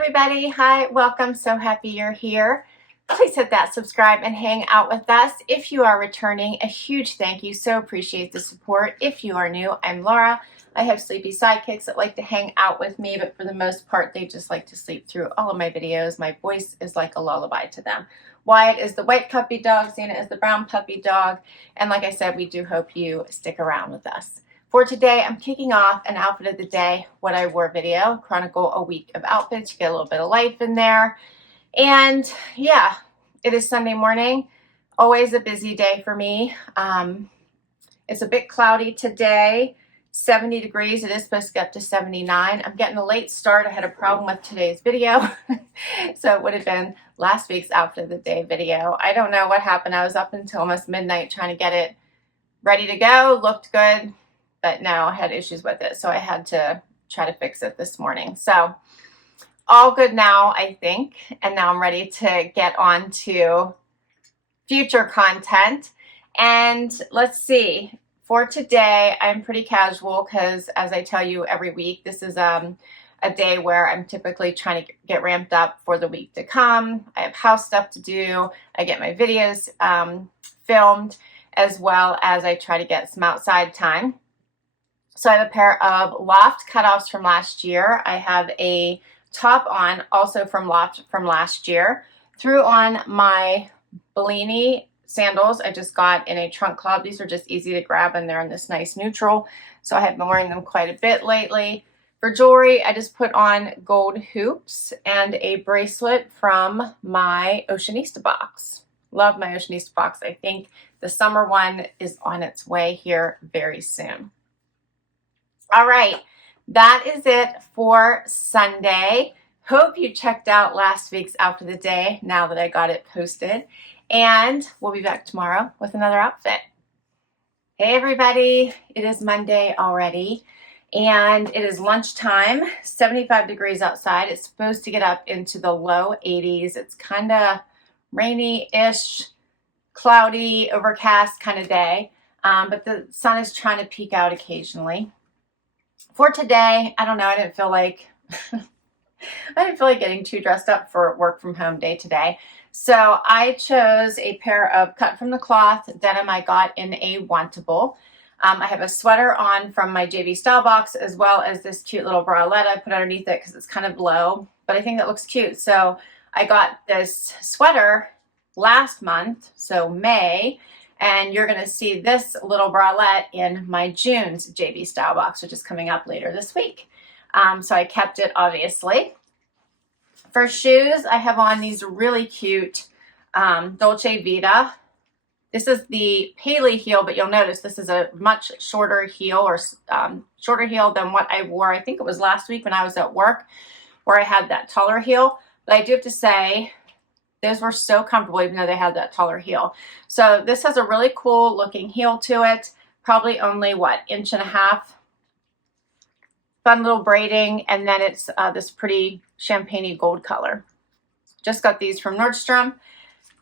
everybody. Hi, welcome. So happy you're here. Please hit that subscribe and hang out with us. If you are returning, a huge thank you. So appreciate the support. If you are new, I'm Laura. I have sleepy sidekicks that like to hang out with me, but for the most part, they just like to sleep through all of my videos. My voice is like a lullaby to them. Wyatt is the white puppy dog. Zena is the brown puppy dog. And like I said, we do hope you stick around with us. For today, I'm kicking off an outfit of the day, what I wore video, chronicle a week of outfits, get a little bit of life in there. And yeah, it is Sunday morning, always a busy day for me. It's a bit cloudy today, 70 degrees. It is supposed to get up to 79. I'm getting a late start. I had a problem with today's video. So it would have been last week's outfit of the day video. I don't know what happened. I was up until almost midnight trying to get it ready to go. Looked good. But no, I had issues with it, so I had to try to fix it this morning. So all good now, I think, and now I'm ready to get on to future content. And let's see, for today, I'm pretty casual because, as I tell you every week, this is a day where I'm typically trying to get ramped up for the week to come. I have house stuff to do. I get my videos filmed, as well as I try to get some outside time. So I have a pair of Loft cutoffs from last year. I have a top on, also from Loft from last year. Threw on my Bellini sandals I just got in a trunk club. These are just easy to grab and they're in this nice neutral. So I have been wearing them quite a bit lately. For jewelry, I just put on gold hoops and a bracelet from my Oceanista box. Love my Oceanista box. I think the summer one is on its way here very soon. All right, that is it for Sunday. Hope you checked out last week's outfit of the day now that I got it posted. And we'll be back tomorrow with another outfit. Hey everybody, it is Monday already and it is lunchtime, 75 degrees outside. It's supposed to get up into the low 80s. It's kind of rainy-ish, cloudy, overcast kind of day, but the sun is trying to peek out occasionally. For today, I don't know, I didn't feel like getting too dressed up for work from home day today. So I chose a pair of cut from the cloth denim I got in a Wantable. I have a sweater on from my JB Stylebox, as well as this cute little bralette I put underneath it because it's kind of low, but I think it looks cute. So I got this sweater last month, so May, and you're going to see this little bralette in my June's JB Stylebox, which is coming up later this week. So I kept it, obviously. For shoes, I have on these really cute Dolce Vita. This is the Paley heel, but you'll notice this is a much shorter heel, or shorter heel than what I wore. I think it was last week when I was at work, where I had that taller heel. But I do have to say, those were so comfortable even though they had that taller heel. So this has a really cool looking heel to it. Probably only, what, 1.5 inches. Fun little braiding. And then it's this pretty champagne-y gold color. Just got these from Nordstrom.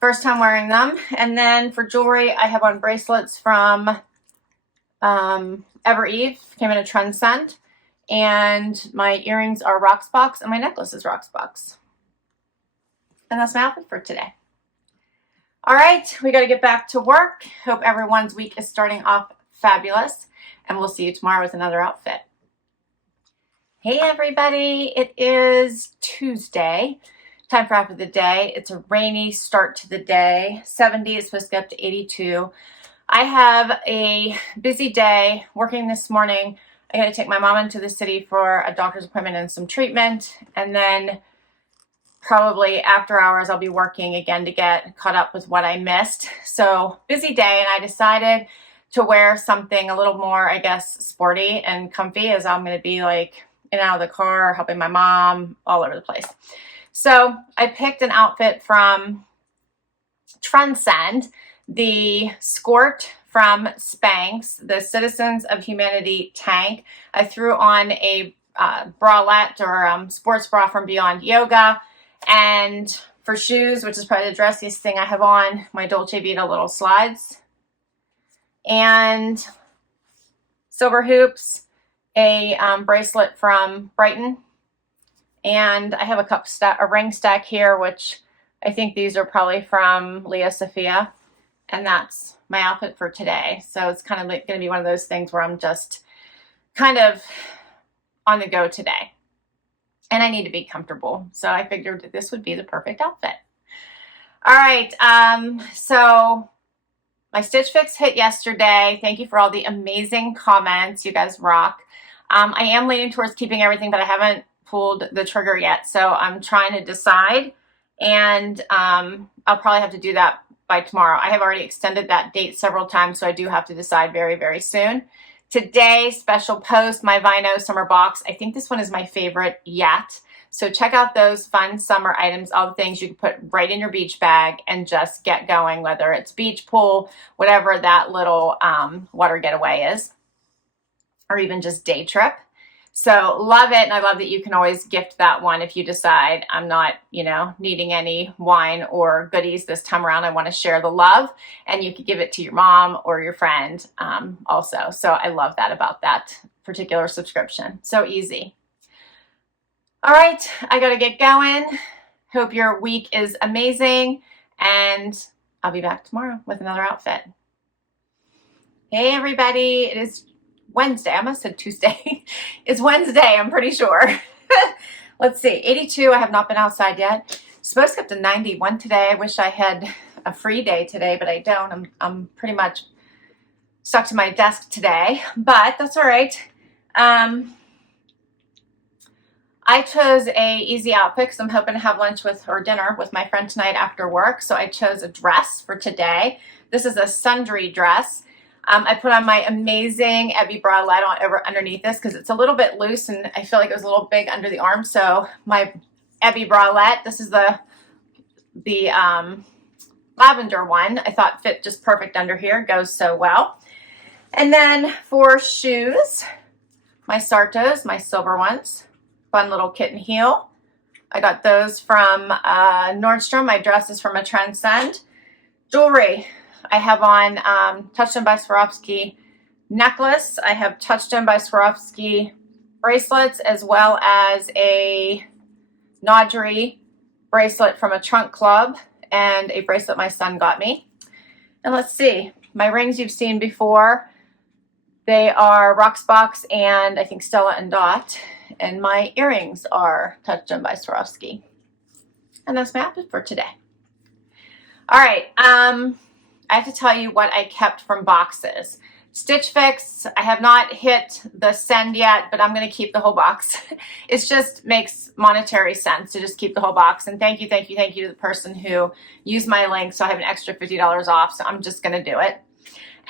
First time wearing them. And then for jewelry, I have on bracelets from Ever Eve. Came in a Trendsend. And my earrings are Rocksbox and my necklace is Rocksbox. And that's my outfit for today. All right, we got to get back to work. Hope everyone's week is starting off fabulous. And we'll see you tomorrow with another outfit. Hey everybody, it is Tuesday. Time for outfit of the day. It's a rainy start to the day. 70, it's supposed to get up to 82. I have a busy day working this morning. I got to take my mom into the city for a doctor's appointment and some treatment. And then probably after hours, I'll be working again to get caught up with what I missed. So busy day, and I decided to wear something a little more, I guess, sporty and comfy, as I'm going to be like in and out of the car, helping my mom, all over the place. So I picked an outfit from Trendsend, the Skort from Spanx, the Citizens of Humanity tank. I threw on a bralette or sports bra from Beyond Yoga. And for shoes, which is probably the dressiest thing I have on, my Dolce Vita little slides. And silver hoops, a bracelet from Brighton. And I have a ring stack here, which I think these are probably from Leah Sophia. And that's my outfit for today. So it's kind of like going to be one of those things where I'm just kind of on the go today. And I need to be comfortable. So I figured that this would be the perfect outfit. All right. So my Stitch Fix hit yesterday. Thank you for all the amazing comments. You guys rock. I am leaning towards keeping everything, but I haven't pulled the trigger yet. So I'm trying to decide. And I'll probably have to do that by tomorrow. I have already extended that date several times, so I do have to decide very, very soon. Today, special post, my Vino summer box. I think this one is my favorite yet. So check out those fun summer items, all the things you can put right in your beach bag and just get going, whether it's beach, pool, whatever that little water getaway is, or even just day trip. So love it, and I love that you can always gift that one if you decide I'm not, needing any wine or goodies this time around. I want to share the love, and you could give it to your mom or your friend also. So I love that about that particular subscription. So easy. All right, I got to get going. Hope your week is amazing, and I'll be back tomorrow with another outfit. Hey, everybody. It is Wednesday. I almost said Tuesday. It's Wednesday, I'm pretty sure. Let's see, 82. I have not been outside yet. Supposed to get to 91 today. I wish I had a free day today, but I don't. I'm pretty much stuck to my desk today, but that's all right. I chose a easy outfit because I'm hoping to have lunch or dinner with my friend tonight after work. So I chose a dress for today. This is a Sundry dress. I put on my amazing CABI bralette underneath this because it's a little bit loose and I feel like it was a little big under the arm. So my CABI bralette, this is the lavender one, I thought fit just perfect under here. Goes so well. And then for shoes, my Sartos, my silver ones, fun little kitten heel. I got those from Nordstrom. My dress is from a Trendsend. Jewelry. I have on Touchstone by Swarovski necklace. I have Touchstone by Swarovski bracelets, as well as a Nodgery bracelet from a trunk club and a bracelet my son got me. And let's see, my rings you've seen before. They are Rocksbox and I think Stella Dot. And my earrings are Touchstone by Swarovski. And that's my outfit for today. All right. I have to tell you what I kept from boxes. Stitch Fix, I have not hit the send yet, but I'm going to keep the whole box. It just makes monetary sense to just keep the whole box. And thank you to the person who used my link, so I have an extra $50 off, so I'm just going to do it.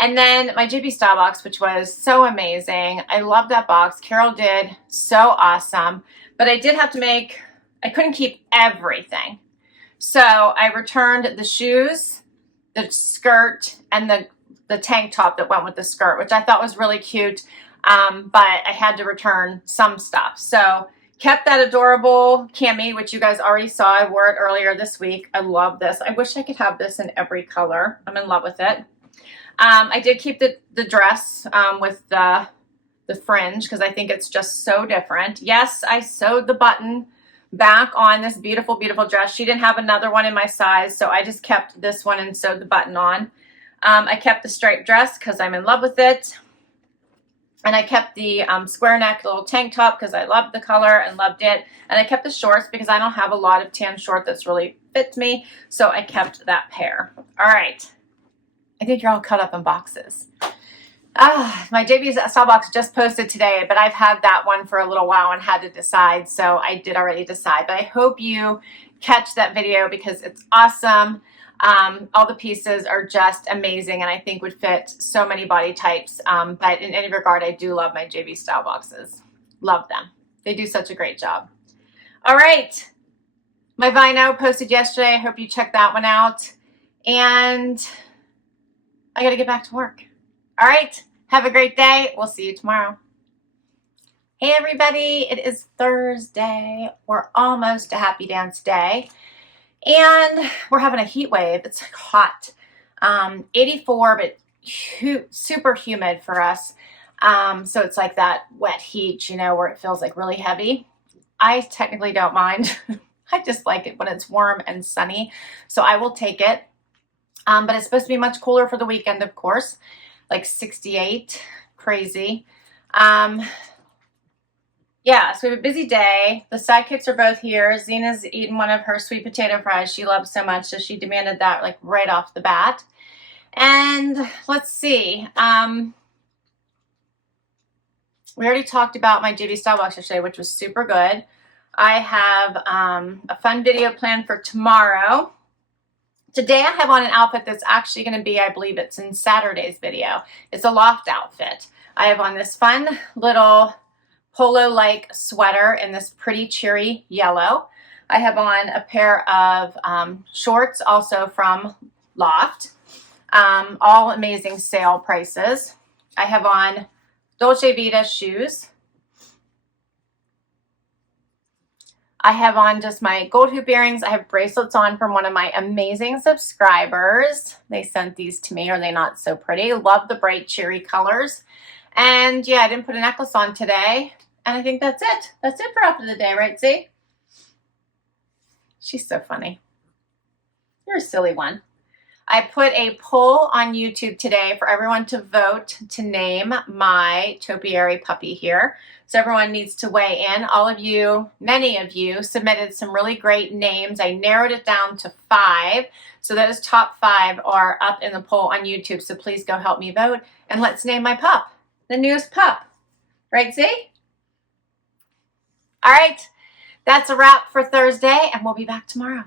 And then my JB Stylebox, which was so amazing. I love that box. Carol did so awesome, but I did have to I couldn't keep everything. So I returned the shoes, the skirt, and the tank top that went with the skirt, which I thought was really cute, but I had to return some stuff. So kept that adorable cami, which you guys already saw. I wore it earlier this week. I love this. I wish I could have this in every color. I'm in love with it. I did keep the dress with the fringe because I think it's just so different. Yes, I sewed the button back on this beautiful, beautiful dress. She didn't have another one in my size, so I just kept this one and sewed the button on. I kept the striped dress because I'm in love with it. And I kept the square neck little tank top because I loved the color and loved it. And I kept the shorts because I don't have a lot of tan short that's really fits me, so I kept that pair. All right. I think you're all caught up in boxes. My JB Stylebox just posted today, but I've had that one for a little while and had to decide, so I did already decide. But I hope you catch that video because it's awesome. All the pieces are just amazing and I think would fit so many body types. But in any regard, I do love my JB Styleboxes. Love them. They do such a great job. All right. My Vino posted yesterday. I hope you check that one out. And I got to get back to work. All right. Have a great day. We'll see you tomorrow. Hey, everybody. It is Thursday. We're almost to Happy Dance Day. And we're having a heat wave. It's hot. 84, but super humid for us. So it's like that wet heat, where it feels like really heavy. I technically don't mind. I just like it when it's warm and sunny, so I will take it. But it's supposed to be much cooler for the weekend, of course, like 68, crazy. Yeah, so we have a busy day. The sidekicks are both here. Zena's eating one of her sweet potato fries she loves so much, so she demanded that like right off the bat. And let's see. We already talked about my JV Stylebox yesterday, which was super good. I have a fun video planned for tomorrow. Today I have on an outfit that's actually going to be, I believe it's in Saturday's video. It's a Loft outfit. I have on this fun little polo-like sweater in this pretty cheery yellow. I have on a pair of shorts also from Loft. All amazing sale prices. I have on Dolce Vita shoes. I have on just my gold hoop earrings. I have bracelets on from one of my amazing subscribers. They sent these to me. Are they not so pretty? Love the bright cherry colors. And yeah, I didn't put a necklace on today. And I think that's it. That's it for after the day, right, Z? She's so funny. You're a silly one. I put a poll on YouTube today for everyone to vote to name my topiary puppy here. So everyone needs to weigh in. All of you, many of you, submitted some really great names. I narrowed it down to 5. So those top 5 are up in the poll on YouTube. So please go help me vote. And let's name my pup, the newest pup. Right, Z? All right. That's a wrap for Thursday, and we'll be back tomorrow.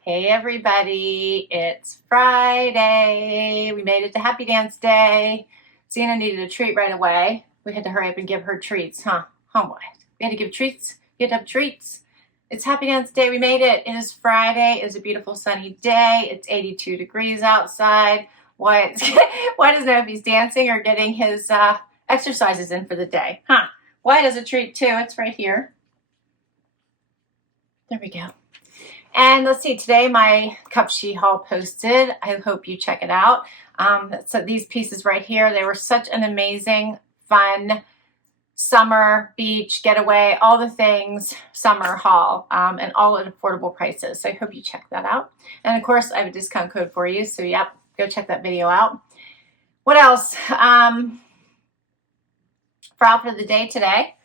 Hey everybody, it's Friday. We made it to Happy Dance Day. Zena needed a treat right away. We had to hurry up and give her treats, huh? What? We had to give treats? You had to have treats. It's Happy Dance Day. We made it. It is Friday. It is a beautiful sunny day. It's 82 degrees outside. Why doesn't know if he's dancing or getting his exercises in for the day, huh? Wyatt has a treat too. It's right here. There we go. And let's see, today my cup sheet haul posted. I hope you check it out. So these pieces right here, they were such an amazing, fun summer, beach, getaway, all the things, summer haul, and all at affordable prices. So I hope you check that out. And of course, I have a discount code for you. So yep, go check that video out. What else? For outfit of the day today,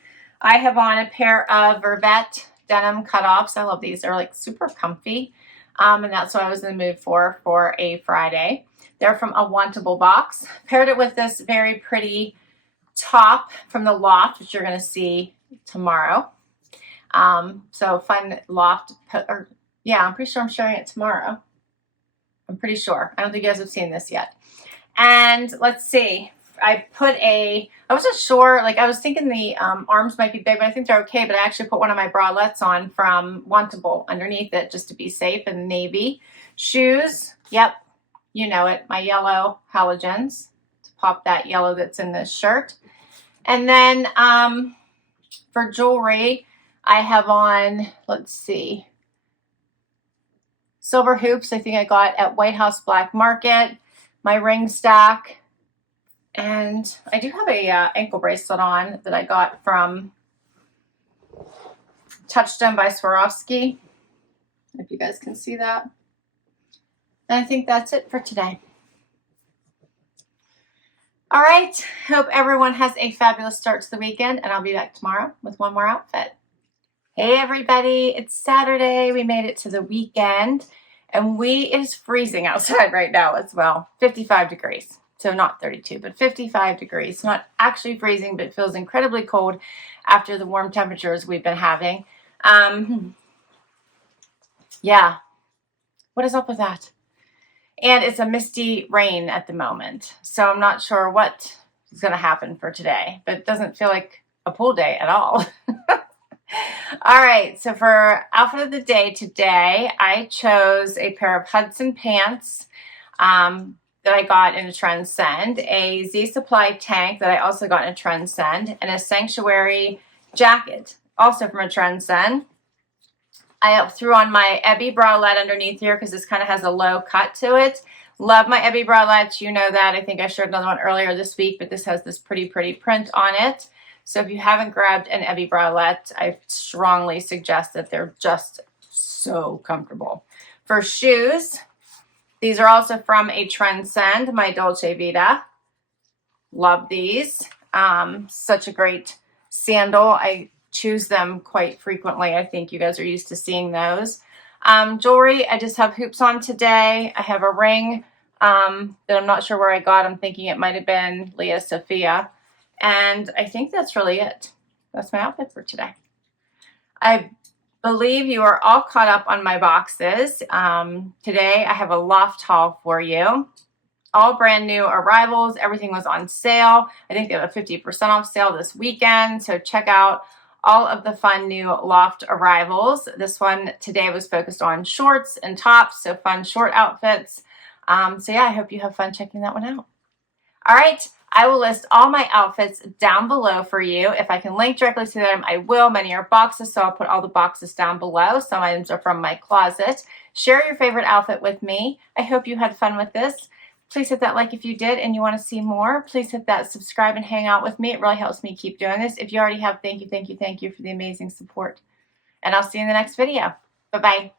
I have on a pair of Vervet denim cutoffs. I love these. They're like super comfy. And that's what I was in the mood for a Friday. They're from a Wantable box. Paired it with this very pretty top from the Loft, which you're going to see tomorrow. So fun Loft, yeah, I'm pretty sure I'm sharing it tomorrow. I'm pretty sure. I don't think you guys have seen this yet. And let's see. I wasn't sure, like I was thinking the arms might be big, but I think they're okay. But I actually put one of my bralettes on from Wantable underneath it just to be safe in navy. Shoes, yep, you know it, my yellow halogens to pop that yellow that's in this shirt. And then for jewelry, I have on, let's see, silver hoops I think I got at White House Black Market, my ring stack. And I do have a ankle bracelet on that I got from Touchstone by Swarovski. If you guys can see that. And I think that's it for today. All right. Hope everyone has a fabulous start to the weekend. And I'll be back tomorrow with one more outfit. Hey, everybody. It's Saturday. We made it to the weekend. And it is freezing outside right now as well. 55 degrees. So not 32, but 55 degrees. Not actually freezing, but it feels incredibly cold after the warm temperatures we've been having. Yeah. What is up with that? And it's a misty rain at the moment. So I'm not sure what is going to happen for today, but it doesn't feel like a pool day at all. All right. So for outfit of the day today, I chose a pair of Hudson pants, that I got in a Trendsend, a Z Supply tank that I also got in a Trendsend, and a Sanctuary jacket, also from a Trendsend. I threw on my Ebby bralette underneath here because this kind of has a low cut to it. Love my Ebby bralettes. You know that. I think I shared another one earlier this week, but this has this pretty print on it. So if you haven't grabbed an Evi bralette, I strongly suggest that they're just so comfortable. For shoes, these are also from a Trendsend, my Dolce Vita. Love these. Such a great sandal. I choose them quite frequently. I think you guys are used to seeing those. Jewelry, I just have hoops on today. I have a ring that I'm not sure where I got. I'm thinking it might have been Leah Sophia. And I think that's really it. That's my outfit for today. I believe you are all caught up on my boxes. Today I have a Loft haul for you. All brand new arrivals. Everything was on sale. I think they have a 50% off sale this weekend. So check out all of the fun new Loft arrivals. This one today was focused on shorts and tops, so fun short outfits. So yeah, I hope you have fun checking that one out. All right, I will list all my outfits down below for you. If I can link directly to them, I will. Many are boxes, so I'll put all the boxes down below. Some items are from my closet. Share your favorite outfit with me. I hope you had fun with this. Please hit that like if you did and you want to see more. Please hit that subscribe and hang out with me. It really helps me keep doing this. If you already have, thank you, thank you, thank you for the amazing support. And I'll see you in the next video. Bye-bye.